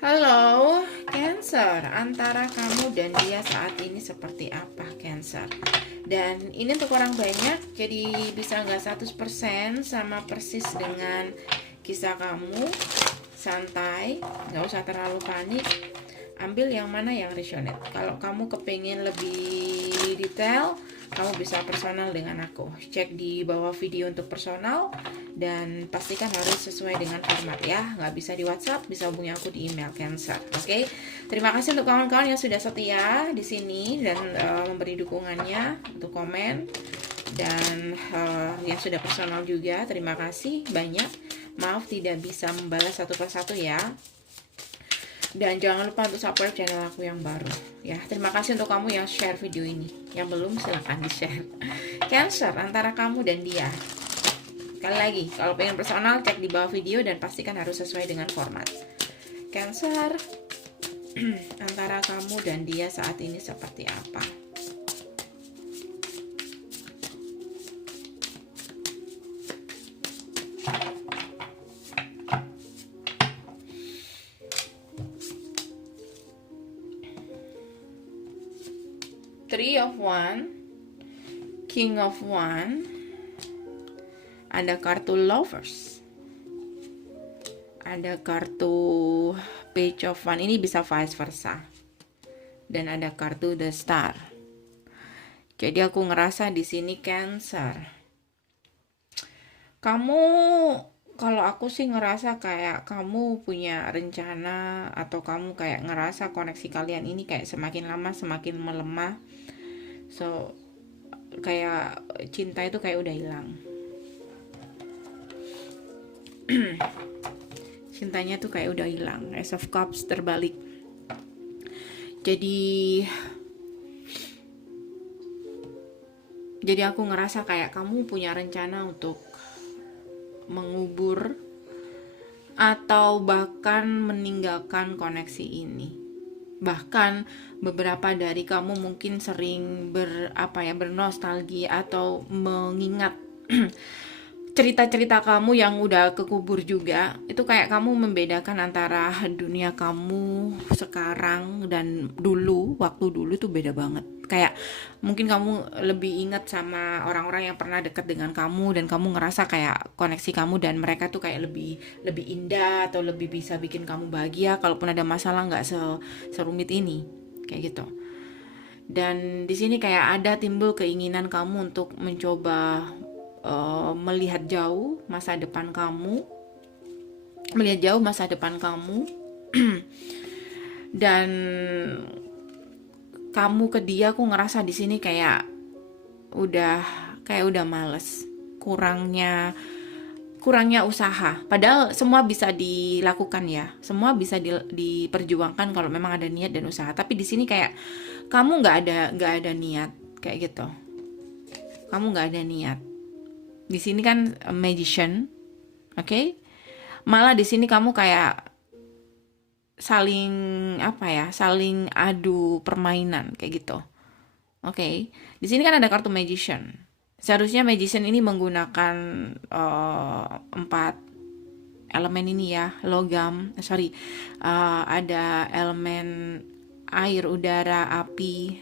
Halo, Cancer. Antara kamu dan dia saat ini seperti apa, Cancer? Dan ini untuk orang banyak, jadi bisa nggak 100% sama persis dengan kisah kamu. Santai, nggak usah terlalu panik. Ambil yang mana yang resonate. Kalau kamu kepingin lebih detail, kamu bisa personal dengan aku. Cek di bawah video untuk personal dan pastikan harus sesuai dengan format ya. Nggak bisa di WhatsApp, bisa hubungi aku di email Cancer. Oke. Terima kasih untuk kawan-kawan yang sudah setia di sini dan memberi dukungannya untuk komen dan yang sudah personal juga. Terima kasih banyak. Maaf tidak bisa membalas satu persatu ya. Dan jangan lupa untuk subscribe channel aku yang baru ya. Terima kasih untuk kamu yang share video ini. Yang belum silahkan di share. Cancer, antara kamu dan dia. Sekali lagi, kalau pengen personal cek di bawah video dan pastikan harus sesuai dengan format. Cancer, antara kamu dan dia saat ini seperti apa? Three of One, King of One, ada kartu Lovers, ada kartu Page of One, ini bisa vice versa, dan ada kartu The Star. Jadi aku ngerasa di sini Cancer, kamu, kalau aku sih ngerasa kayak kamu punya rencana atau kamu kayak ngerasa koneksi kalian ini kayak semakin lama semakin melemah. So kayak cinta itu kayak udah hilang. Cintanya tuh kayak udah hilang. Ace of Cups terbalik. Jadi aku ngerasa kayak kamu punya rencana untuk mengubur atau bahkan meninggalkan koneksi ini. Bahkan beberapa dari kamu mungkin sering bernostalgia atau mengingat cerita-cerita kamu yang udah kekubur juga. Itu kayak kamu membedakan antara dunia kamu sekarang dan dulu. Waktu dulu tuh beda banget. Kayak mungkin kamu lebih ingat sama orang-orang yang pernah dekat dengan kamu dan kamu ngerasa kayak koneksi kamu dan mereka tuh kayak lebih indah atau lebih bisa bikin kamu bahagia. Kalaupun ada masalah nggak serumit ini, kayak gitu. Dan di sini kayak ada timbul keinginan kamu untuk mencoba melihat jauh masa depan kamu, dan kamu ke dia. Aku ngerasa di sini kayak udah males, kurangnya usaha. Padahal semua bisa dilakukan ya, semua bisa diperjuangkan kalau memang ada niat dan usaha. Tapi di sini kayak kamu nggak ada niat kayak gitu. Kamu nggak ada niat. Di sini kan magician, oke? Malah di sini kamu kayak saling saling adu permainan kayak gitu. Oke. Di sini kan ada kartu magician. Seharusnya magician ini menggunakan 4 elemen ini ya, logam. Ada elemen air, udara, api,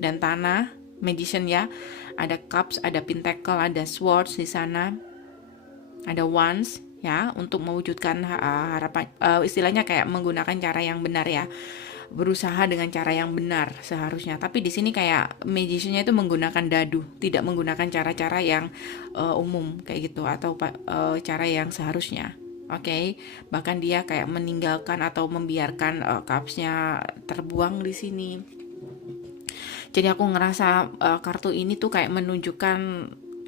dan tanah. Magician ya. Ada cups, ada pentacle, ada swords di sana. Ada wands ya, untuk mewujudkan harapan, istilahnya kayak menggunakan cara yang benar ya, berusaha dengan cara yang benar seharusnya. Tapi di sini kayak magiciannya itu menggunakan dadu, tidak menggunakan cara-cara yang umum kayak gitu atau cara yang seharusnya. Oke. Bahkan dia kayak meninggalkan atau membiarkan cupsnya terbuang di sini. Jadi aku ngerasa kartu ini tuh kayak menunjukkan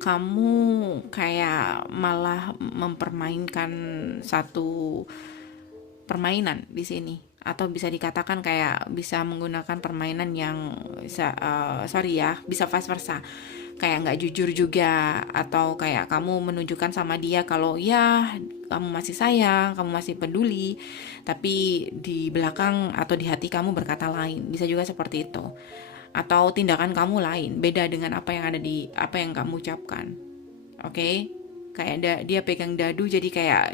kamu kayak malah mempermainkan satu permainan di sini, atau bisa dikatakan kayak bisa menggunakan permainan yang bisa vice versa, kayak nggak jujur juga, atau kayak kamu menunjukkan sama dia kalau ya kamu masih sayang, kamu masih peduli, tapi di belakang atau di hati kamu berkata lain. Bisa juga seperti itu. Atau tindakan kamu lain, beda dengan apa yang kamu ucapkan. Oke? kayak dia pegang dadu, jadi kayak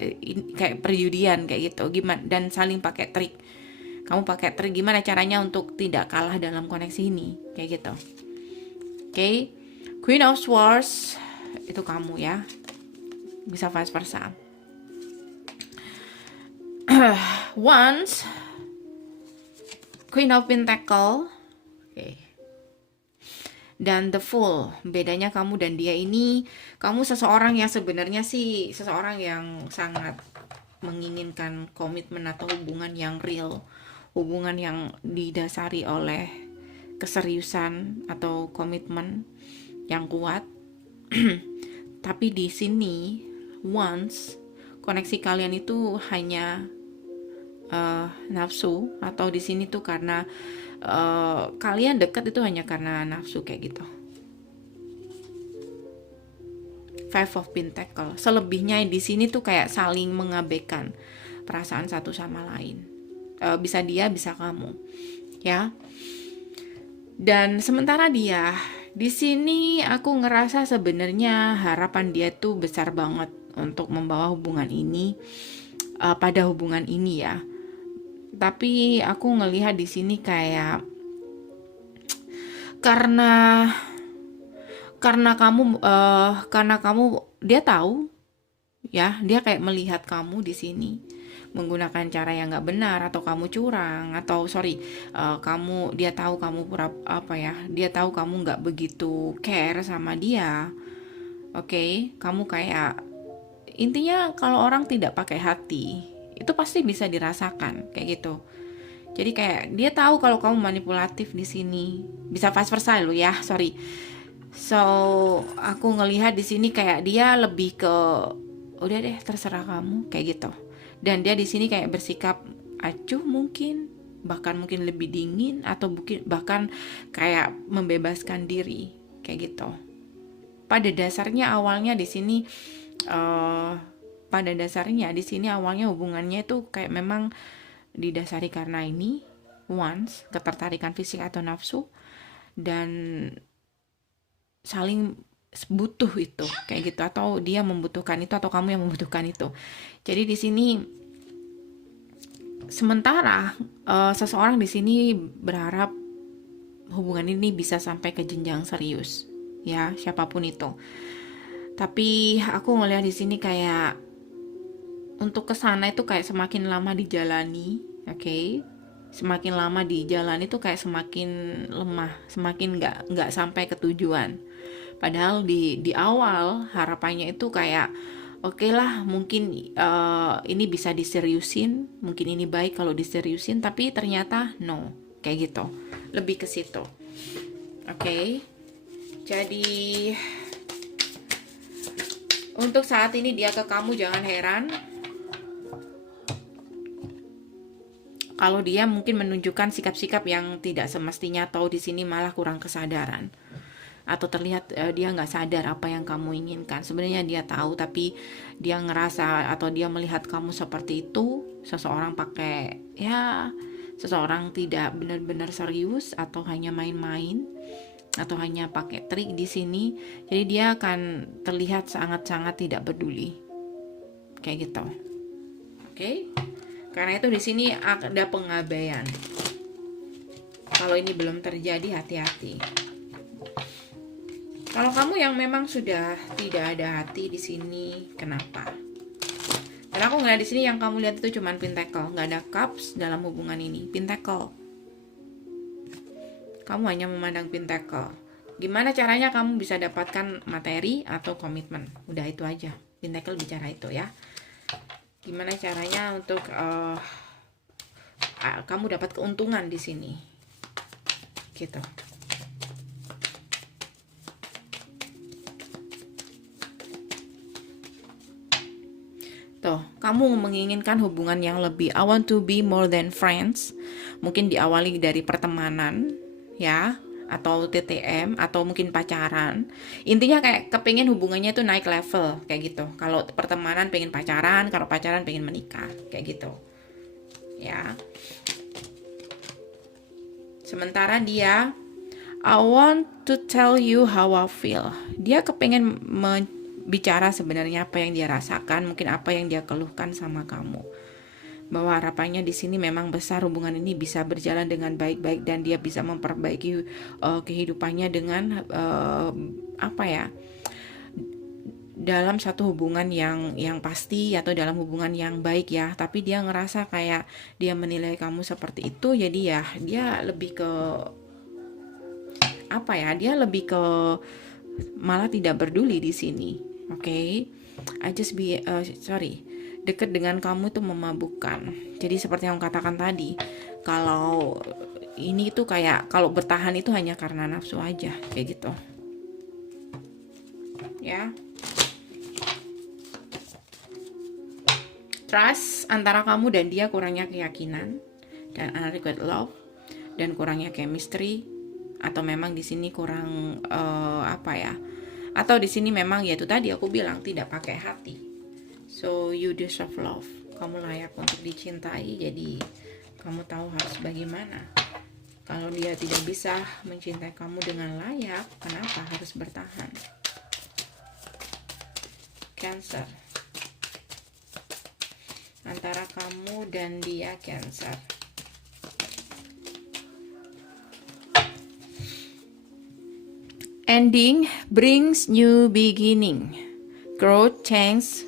perjudian kayak gitu. Gimana, dan saling pakai trik. Kamu pakai trik, gimana caranya untuk tidak kalah dalam koneksi ini, kayak gitu. Oke. Queen of Swords itu kamu ya, bisa vice versa. Wands, Queen of Pentacle, oke. Dan The Fool. Bedanya kamu dan dia ini, kamu seseorang yang sebenarnya sih seseorang yang sangat menginginkan komitmen atau hubungan yang real, hubungan yang didasari oleh keseriusan atau komitmen yang kuat. Tapi di sini once koneksi kalian itu hanya nafsu, atau di sini tuh karena kalian dekat itu hanya karena nafsu kayak gitu. Five of Pentacle. Selebihnya di sini tuh kayak saling mengabaikan perasaan satu sama lain. Bisa dia, bisa kamu, ya. Dan sementara dia di sini, aku ngerasa sebenarnya harapan dia tuh besar banget untuk membawa hubungan ini, pada hubungan ini ya. Tapi aku ngelihat di sini kayak karena kamu dia tahu ya, dia kayak melihat kamu di sini menggunakan cara yang nggak benar, atau kamu curang, atau dia tahu kamu dia tahu kamu nggak begitu care sama dia. Oke, kamu kayak, intinya kalau orang tidak pakai hati itu pasti bisa dirasakan kayak gitu. Jadi kayak dia tahu kalau kamu manipulatif di sini, bisa vice versa lo ya, sorry. So aku ngelihat di sini kayak dia lebih ke udah deh terserah kamu kayak gitu. Dan dia di sini kayak bersikap acuh mungkin, bahkan mungkin lebih dingin, atau mungkin bahkan kayak membebaskan diri kayak gitu. Pada dasarnya awalnya di sini awalnya hubungannya itu kayak memang didasari karena ini once ketertarikan fisik atau nafsu, dan saling butuh itu kayak gitu, atau dia membutuhkan itu atau kamu yang membutuhkan itu. Jadi di sini sementara seseorang di sini berharap hubungan ini bisa sampai ke jenjang serius ya, siapapun itu. Tapi aku ngelihat di sini kayak untuk kesana itu kayak semakin lama dijalani, oke? Semakin lama dijalani itu kayak semakin lemah, semakin nggak sampai ke tujuan. Padahal di awal harapannya itu kayak oke lah, mungkin ini bisa diseriusin, mungkin ini baik kalau diseriusin, tapi ternyata no, kayak gitu. Lebih ke situ. Oke. Jadi untuk saat ini dia ke kamu, jangan heran kalau dia mungkin menunjukkan sikap-sikap yang tidak semestinya, atau di sini malah kurang kesadaran, atau terlihat dia nggak sadar apa yang kamu inginkan. Sebenarnya dia tahu, tapi dia ngerasa atau dia melihat kamu seperti itu, seseorang tidak benar-benar serius, atau hanya main-main, atau hanya pakai trik di sini. Jadi dia akan terlihat sangat-sangat tidak peduli kayak gitu. Oke? Karena itu di sini ada pengabaian. Kalau ini belum terjadi, hati-hati. Kalau kamu yang memang sudah tidak ada hati di sini, kenapa? Karena aku ngeliat di sini yang kamu lihat itu cuma Pentacle, nggak ada Cups dalam hubungan ini. Pentacle. Kamu hanya memandang Pentacle. Gimana caranya kamu bisa dapatkan materi atau komitmen? Udah itu aja. Pentacle bicara itu ya. Gimana caranya untuk kamu dapat keuntungan di sini? Gitu. Tuh, kamu menginginkan hubungan yang lebih. I want to be more than friends. Mungkin diawali dari pertemanan, ya, atau TTM, atau mungkin pacaran. Intinya kayak kepingin hubungannya itu naik level, kayak gitu. Kalau pertemanan pengen pacaran, kalau pacaran pengen menikah, kayak gitu. Ya. Sementara dia, I want to tell you how I feel. Dia kepengen bicara sebenarnya apa yang dia rasakan, mungkin apa yang dia keluhkan sama kamu. Bahwa harapannya di sini memang besar hubungan ini bisa berjalan dengan baik-baik dan dia bisa memperbaiki kehidupannya dengan apa ya, dalam satu hubungan yang pasti atau dalam hubungan yang baik ya. Tapi dia ngerasa kayak dia menilai kamu seperti itu, jadi ya dia lebih ke apa ya, dia lebih ke malah tidak peduli di sini. Oke. I just be dekat dengan kamu tuh memabukkan. Jadi seperti yang katakan tadi, kalau ini tuh kayak kalau bertahan itu hanya karena nafsu aja, kayak gitu. Ya. Trust antara kamu dan dia kurangnya keyakinan dan unadequate love dan kurangnya chemistry, atau memang di sini kurang apa ya? Atau di sini memang ya itu tadi aku bilang tidak pakai hati. So you deserve love. Kamu layak untuk dicintai, jadi kamu tahu harus bagaimana. Kalau dia tidak bisa mencintai kamu dengan layak, kenapa harus bertahan? Cancer. Antara kamu dan dia, Cancer. Ending brings new beginning. Growth, change.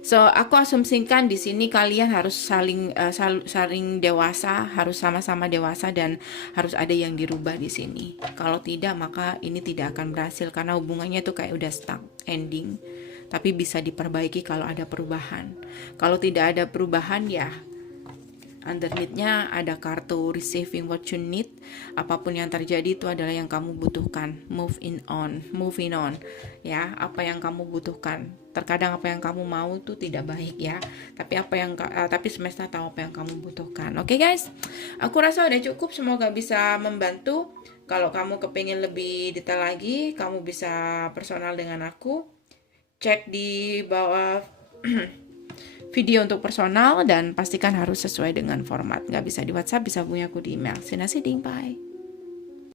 So, aku asumsikan di sini kalian harus saling dewasa, harus sama-sama dewasa dan harus ada yang dirubah di sini. Kalau tidak, maka ini tidak akan berhasil karena hubungannya tuh kayak udah stuck, ending. Tapi bisa diperbaiki kalau ada perubahan. Kalau tidak ada perubahan ya underneath-nya ada kartu receiving what you need. Apapun yang terjadi itu adalah yang kamu butuhkan. Moving on. Ya, apa yang kamu butuhkan. Terkadang apa yang kamu mau itu tidak baik ya. Tapi semesta tahu apa yang kamu butuhkan. Oke guys, aku rasa udah cukup. Semoga bisa membantu. Kalau kamu kepingin lebih detail lagi, kamu bisa personal dengan aku. Cek di bawah video untuk personal dan pastikan harus sesuai dengan format. Nggak bisa di WhatsApp, bisa punya aku di email. Sinasiding, bye.